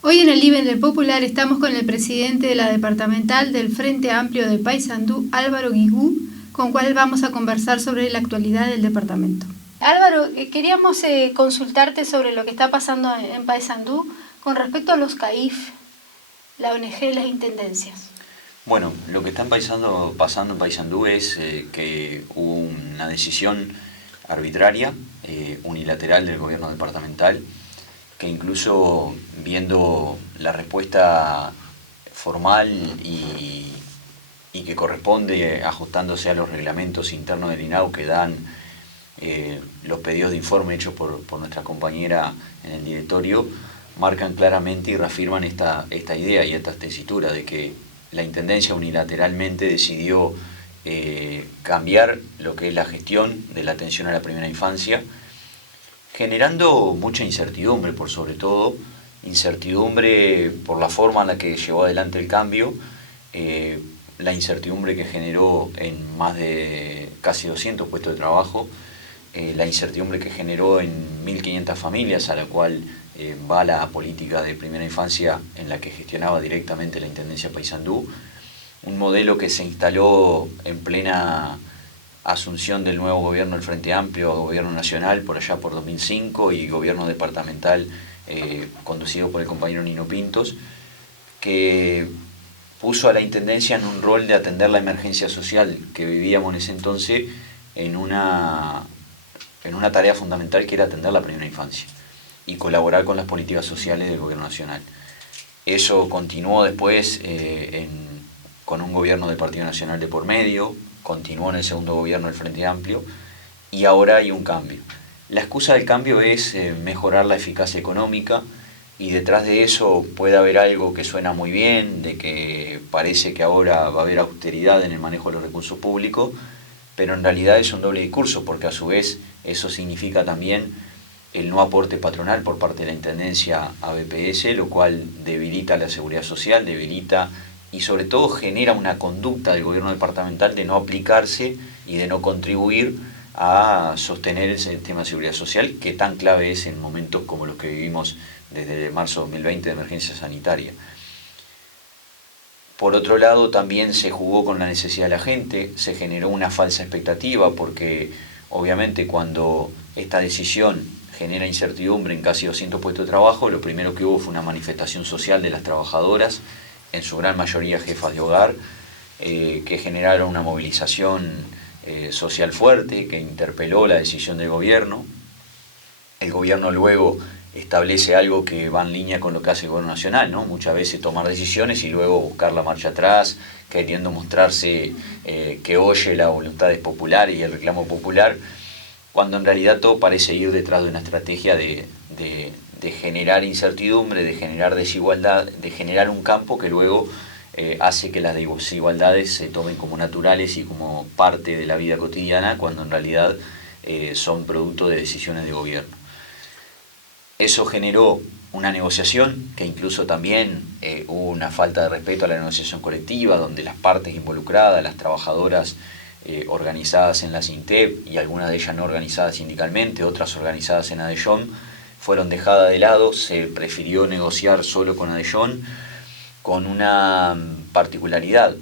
Hoy en el Living del Popular estamos con el presidente de la departamental del Frente Amplio de Paysandú, Álvaro Guigú, con cual vamos a conversar sobre la actualidad del departamento. Álvaro, queríamos consultarte sobre lo que está pasando en Paysandú con respecto a los CAIF, la ONG y las intendencias. Bueno, lo que está pasando en Paysandú es que hubo una decisión arbitraria, unilateral del gobierno departamental, que incluso viendo la respuesta formal y que corresponde ajustándose a los reglamentos internos del INAU que dan los pedidos de informe hechos por nuestra compañera en el directorio, marcan claramente y reafirman esta idea y esta tesitura de que la Intendencia unilateralmente decidió cambiar lo que es la gestión de la atención a la primera infancia, generando mucha incertidumbre, por sobre todo, incertidumbre por la forma en la que llevó adelante el cambio, la incertidumbre que generó en más de casi 200 puestos de trabajo, la incertidumbre que generó en 1.500 familias a la cual va la política de primera infancia en la que gestionaba directamente la Intendencia Paysandú, un modelo que se instaló en plena asunción del nuevo gobierno del Frente Amplio, gobierno nacional por allá por 2005 y gobierno departamental conducido por el compañero Nino Pintos, que puso a la Intendencia en un rol de atender la emergencia social que vivíamos en ese entonces en una tarea fundamental que era atender la primera infancia y colaborar con las políticas sociales del gobierno nacional. Eso continuó después con un gobierno del Partido Nacional de por medio, continuó en el segundo gobierno del Frente Amplio y ahora hay un cambio. La excusa del cambio es mejorar la eficacia económica y detrás de eso puede haber algo que suena muy bien, de que parece que ahora va a haber austeridad en el manejo de los recursos públicos, pero en realidad es un doble discurso porque a su vez eso significa también el no aporte patronal por parte de la Intendencia a BPS, lo cual debilita la seguridad social, debilita y sobre todo genera una conducta del gobierno departamental de no aplicarse y de no contribuir a sostener el sistema de seguridad social que tan clave es en momentos como los que vivimos desde marzo de 2020 de emergencia sanitaria. Por otro lado, también se jugó con la necesidad de la gente, se generó una falsa expectativa porque obviamente cuando esta decisión genera incertidumbre en casi 200 puestos de trabajo, lo primero que hubo fue una manifestación social de las trabajadoras, en su gran mayoría jefas de hogar, que generaron una movilización social fuerte, que interpeló la decisión del gobierno. El gobierno luego establece algo que va en línea con lo que hace el gobierno nacional, ¿no? Muchas veces tomar decisiones y luego buscar la marcha atrás, queriendo mostrarse que oye las voluntades populares y el reclamo popular, cuando en realidad todo parece ir detrás de una estrategia de generar incertidumbre, de generar desigualdad, de generar un campo que luego hace que las desigualdades se tomen como naturales y como parte de la vida cotidiana, cuando en realidad son producto de decisiones de gobierno. Eso generó una negociación que incluso también hubo una falta de respeto a la negociación colectiva, donde las partes involucradas, las trabajadoras organizadas en la SINTEP y algunas de ellas no organizadas sindicalmente, otras organizadas en ADEYON, fueron dejadas de lado, se prefirió negociar solo con ADEYON, con una particularidad,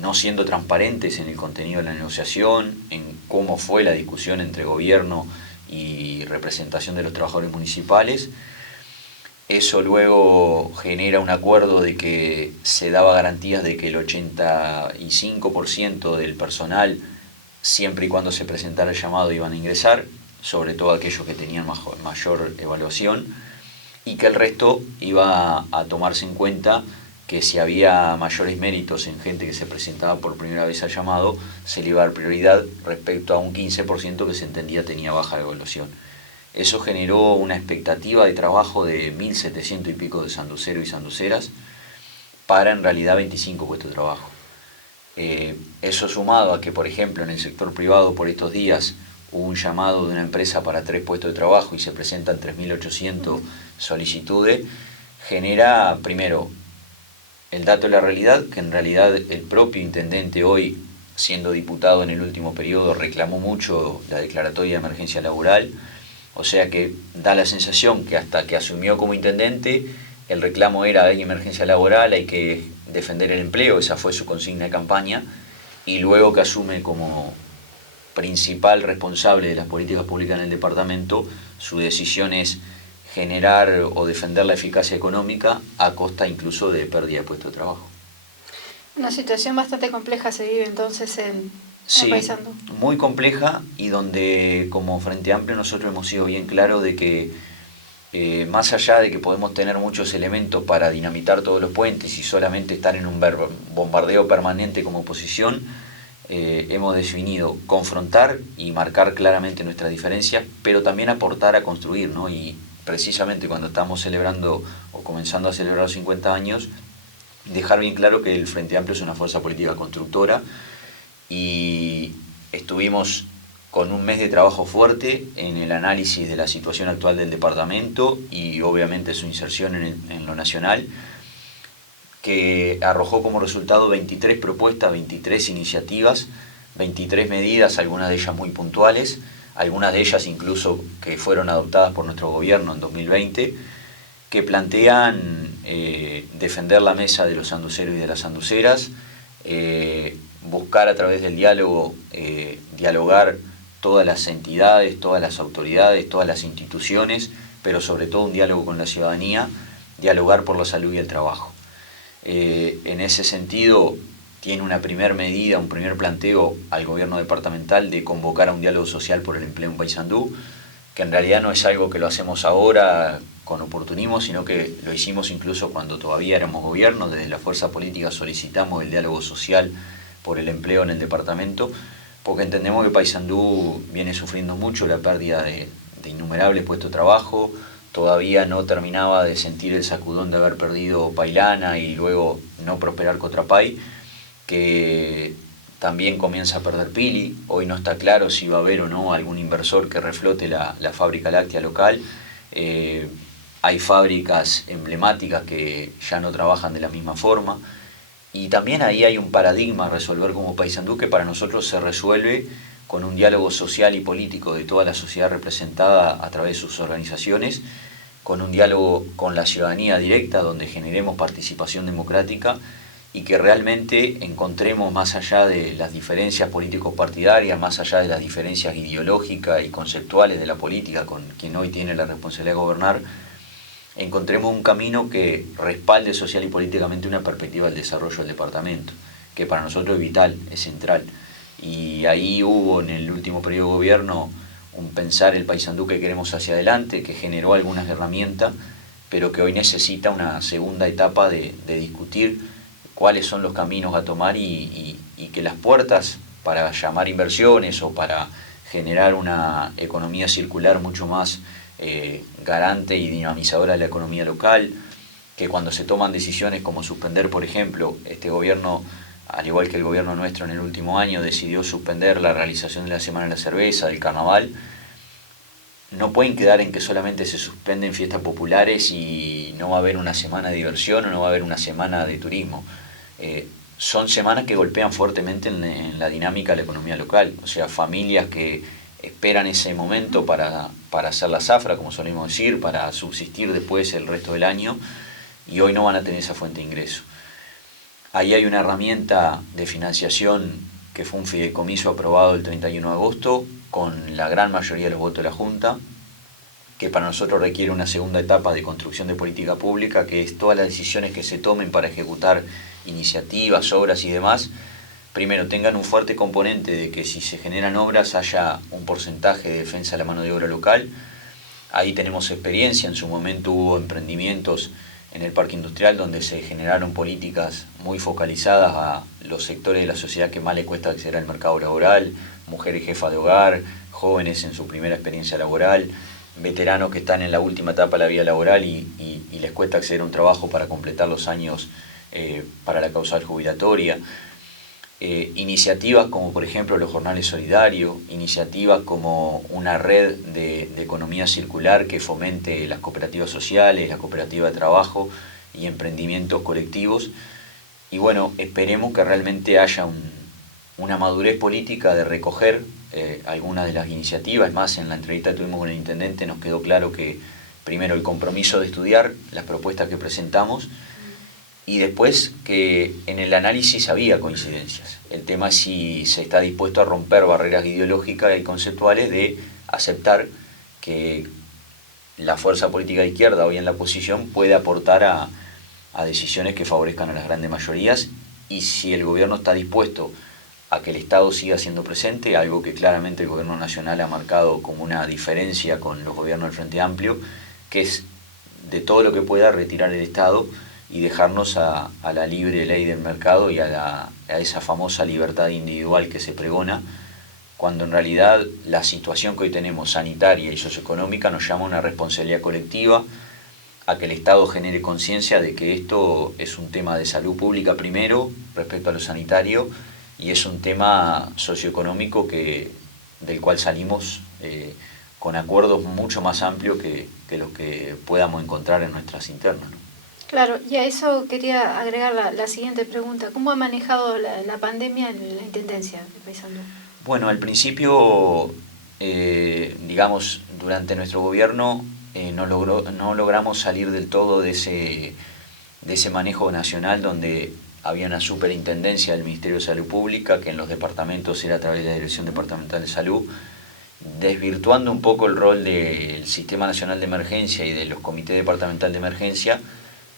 no siendo transparentes en el contenido de la negociación, en cómo fue la discusión entre gobierno y representación de los trabajadores municipales. Eso luego genera un acuerdo de que se daba garantías de que el 85% del personal, siempre y cuando se presentara el llamado, iban a ingresar, sobre todo aquellos que tenían mayor evaluación, y que el resto iba a tomarse en cuenta que si había mayores méritos en gente que se presentaba por primera vez al llamado, se le iba a dar prioridad respecto a un 15% que se entendía tenía baja evaluación. Eso generó una expectativa de trabajo de 1.700 y pico de sanduceros y sanduceras para en realidad 25 puestos de trabajo. Eso sumado a que, por ejemplo, en el sector privado por estos días hubo un llamado de una empresa para 3 puestos de trabajo y se presentan 3.800 solicitudes, genera, primero, el dato de la realidad, que en realidad el propio intendente hoy, siendo diputado en el último periodo, reclamó mucho la declaratoria de emergencia laboral, O sea que da la sensación que hasta que asumió como intendente, el reclamo era: hay emergencia laboral, hay que defender el empleo, esa fue su consigna de campaña, y luego que asume como principal responsable de las políticas públicas en el departamento, su decisión es generar o defender la eficacia económica a costa incluso de pérdida de puestos de trabajo. Una situación bastante compleja se vive entonces en Paysandú. Muy compleja, y donde como Frente Amplio nosotros hemos sido bien claros de que más allá de que podemos tener muchos elementos para dinamitar todos los puentes y solamente estar en un bombardeo permanente como oposición, hemos definido confrontar y marcar claramente nuestras diferencias, pero también aportar a construir, ¿no? Y precisamente cuando estamos celebrando o comenzando a celebrar los 50 años, dejar bien claro que el Frente Amplio es una fuerza política constructora, y estuvimos con un mes de trabajo fuerte en el análisis de la situación actual del departamento y obviamente su inserción en lo nacional, que arrojó como resultado 23 propuestas, 23 iniciativas, 23 medidas, algunas de ellas muy puntuales, algunas de ellas incluso que fueron adoptadas por nuestro gobierno en 2020, que plantean defender la mesa de los sanduceros y de las sanduceras, buscar a través del diálogo, dialogar todas las entidades, todas las autoridades, todas las instituciones, pero sobre todo un diálogo con la ciudadanía, dialogar por la salud y el trabajo. En ese sentido, tiene una primera medida, un primer planteo al gobierno departamental de convocar a un diálogo social por el empleo en Paysandú, que en realidad no es algo que lo hacemos ahora con oportunismo, sino que lo hicimos incluso cuando todavía éramos gobierno. Desde la fuerza política solicitamos el diálogo social por el empleo en el departamento, porque entendemos que Paysandú viene sufriendo mucho la pérdida de innumerables puestos de trabajo. Todavía no terminaba de sentir el sacudón de haber perdido Pailana y luego no prosperar Cotrapay, que también comienza a perder Pili. Hoy no está claro si va a haber o no algún inversor que reflote la fábrica láctea local. Hay fábricas emblemáticas que ya no trabajan de la misma forma. Y también ahí hay un paradigma a resolver como Paysandú, que para nosotros se resuelve con un diálogo social y político de toda la sociedad representada a través de sus organizaciones, con un diálogo con la ciudadanía directa donde generemos participación democrática y que realmente encontremos, más allá de las diferencias político-partidarias, más allá de las diferencias ideológicas y conceptuales de la política con quien hoy tiene la responsabilidad de gobernar, encontremos un camino que respalde social y políticamente una perspectiva del desarrollo del departamento, que para nosotros es vital, es central. Y ahí hubo en el último periodo de gobierno un pensar el Paysandú que queremos hacia adelante, que generó algunas herramientas, pero que hoy necesita una segunda etapa de discutir cuáles son los caminos a tomar y que las puertas para llamar inversiones o para generar una economía circular mucho más garante y dinamizadora de la economía local, que cuando se toman decisiones como suspender, por ejemplo, este gobierno, al igual que el gobierno nuestro en el último año, decidió suspender la realización de la Semana de la Cerveza, del Carnaval, no pueden quedar en que solamente se suspenden fiestas populares y no va a haber una semana de diversión o no va a haber una semana de turismo. Son semanas que golpean fuertemente en la dinámica de la economía local, o sea, familias que esperan ese momento para hacer la zafra, como solemos decir, para subsistir después el resto del año, y hoy no van a tener esa fuente de ingreso. Ahí hay una herramienta de financiación que fue un fideicomiso aprobado el 31 de agosto con la gran mayoría de los votos de la Junta, que para nosotros requiere una segunda etapa de construcción de política pública, que es todas las decisiones que se tomen para ejecutar iniciativas, obras y demás, primero tengan un fuerte componente de que si se generan obras haya un porcentaje de defensa de la mano de obra local. Ahí tenemos experiencia, en su momento hubo emprendimientos en el parque industrial donde se generaron políticas muy focalizadas a los sectores de la sociedad que más les cuesta acceder al mercado laboral, mujeres jefas de hogar, jóvenes en su primera experiencia laboral, veteranos que están en la última etapa de la vida laboral y les cuesta acceder a un trabajo para completar los años para la causal jubilatoria. Iniciativas como por ejemplo los jornales solidarios, iniciativas como una red de economía circular que fomente las cooperativas sociales, la cooperativa de trabajo y emprendimientos colectivos. Y bueno, esperemos que realmente haya una madurez política de recoger algunas de las iniciativas. Es más, en la entrevista que tuvimos con el intendente nos quedó claro que primero el compromiso de estudiar las propuestas que presentamos y después que en el análisis había coincidencias. El tema es si se está dispuesto a romper barreras ideológicas y conceptuales de aceptar que la fuerza política de izquierda hoy en la oposición puede aportar a decisiones que favorezcan a las grandes mayorías, y si el gobierno está dispuesto a que el Estado siga siendo presente, algo que claramente el gobierno nacional ha marcado como una diferencia con los gobiernos del Frente Amplio, que es de todo lo que pueda retirar el Estado y dejarnos a la libre ley del mercado y a esa famosa libertad individual que se pregona, cuando en realidad la situación que hoy tenemos sanitaria y socioeconómica nos llama a una responsabilidad colectiva, a que el Estado genere conciencia de que esto es un tema de salud pública primero respecto a lo sanitario, y es un tema socioeconómico del cual salimos con acuerdos mucho más amplios que los que podamos encontrar en nuestras internas, ¿no? Claro, y a eso quería agregar la siguiente pregunta. ¿Cómo ha manejado la pandemia en la Intendencia de Paysandú? Bueno, al principio, digamos, durante nuestro gobierno no logramos salir del todo de ese manejo nacional donde había una superintendencia del Ministerio de Salud Pública, que en los departamentos era a través de la Dirección Departamental de Salud, desvirtuando un poco el rol del Sistema Nacional de Emergencia y de los comités departamentales de emergencia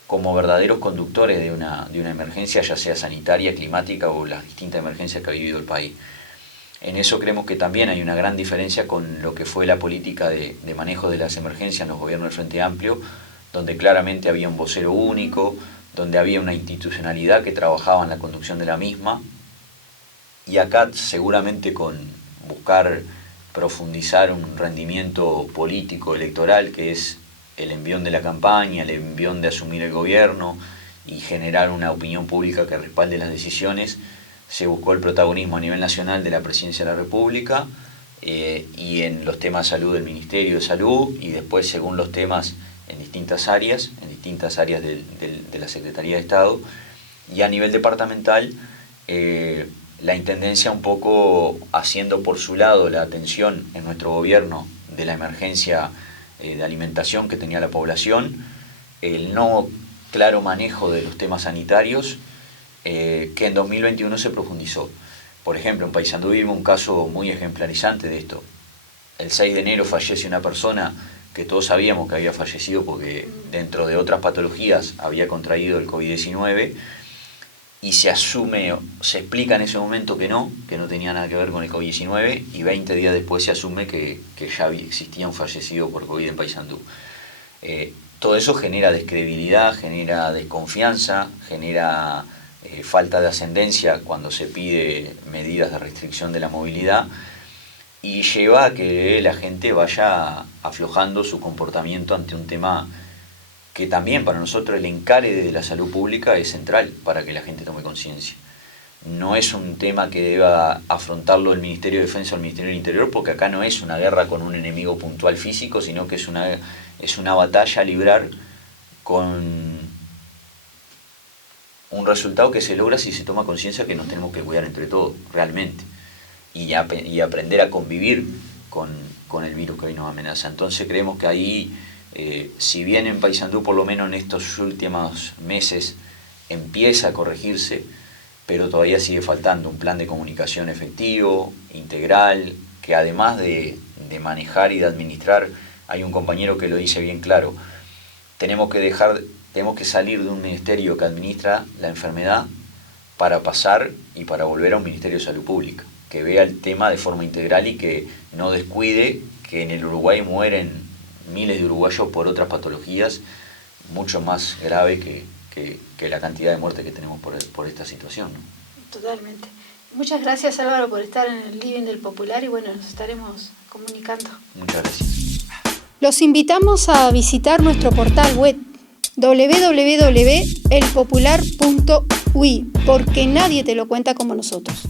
como verdaderos conductores de una emergencia, ya sea sanitaria, climática o las distintas emergencias que ha vivido el país. En eso creemos que también hay una gran diferencia con lo que fue la política de manejo de las emergencias en los gobiernos del Frente Amplio, donde claramente había un vocero único, donde había una institucionalidad que trabajaba en la conducción de la misma, y acá seguramente con buscar profundizar un rendimiento político electoral, que es el envión de la campaña, el envión de asumir el gobierno y generar una opinión pública que respalde las decisiones, se buscó el protagonismo a nivel nacional de la Presidencia de la República y en los temas de salud del Ministerio de Salud, y después según los temas en distintas áreas de la Secretaría de Estado, y a nivel departamental la Intendencia un poco haciendo por su lado la atención en nuestro gobierno de la emergencia de alimentación que tenía la población, el no claro manejo de los temas sanitarios, que en 2021 se profundizó. Por ejemplo, en Paysandú vivimos un caso muy ejemplarizante de esto. El 6 de enero fallece una persona que todos sabíamos que había fallecido porque dentro de otras patologías había contraído el COVID-19, y se explica en ese momento que no tenía nada que ver con el COVID-19, y 20 días después se asume que ya existía un fallecido por COVID en Paysandú. Todo eso genera descredibilidad, genera desconfianza, genera falta de ascendencia cuando se pide medidas de restricción de la movilidad, y lleva a que la gente vaya aflojando su comportamiento ante un tema que también para nosotros el encare de la salud pública es central para que la gente tome conciencia. No es un tema que deba afrontarlo el Ministerio de Defensa o el Ministerio del Interior, porque acá no es una guerra con un enemigo puntual físico, sino que es una batalla a librar con un resultado que se logra si se toma conciencia que nos tenemos que cuidar entre todos, realmente, y aprender a convivir con el virus que hoy nos amenaza. Entonces creemos que ahí, si bien en Paysandú por lo menos en estos últimos meses empieza a corregirse, pero todavía sigue faltando un plan de comunicación efectivo, integral, que además de manejar y de administrar, hay un compañero que lo dice bien claro, tenemos que salir de un ministerio que administra la enfermedad para pasar y para volver a un Ministerio de Salud Pública, que vea el tema de forma integral y que no descuide que en el Uruguay mueren miles de uruguayos por otras patologías mucho más grave que la cantidad de muertes que tenemos por esta situación, ¿no? Totalmente. Muchas gracias, Álvaro, por estar en el Living del Popular, y bueno, nos estaremos comunicando. Muchas gracias. Los invitamos a visitar nuestro portal web www.elpopular.ui, porque nadie te lo cuenta como nosotros.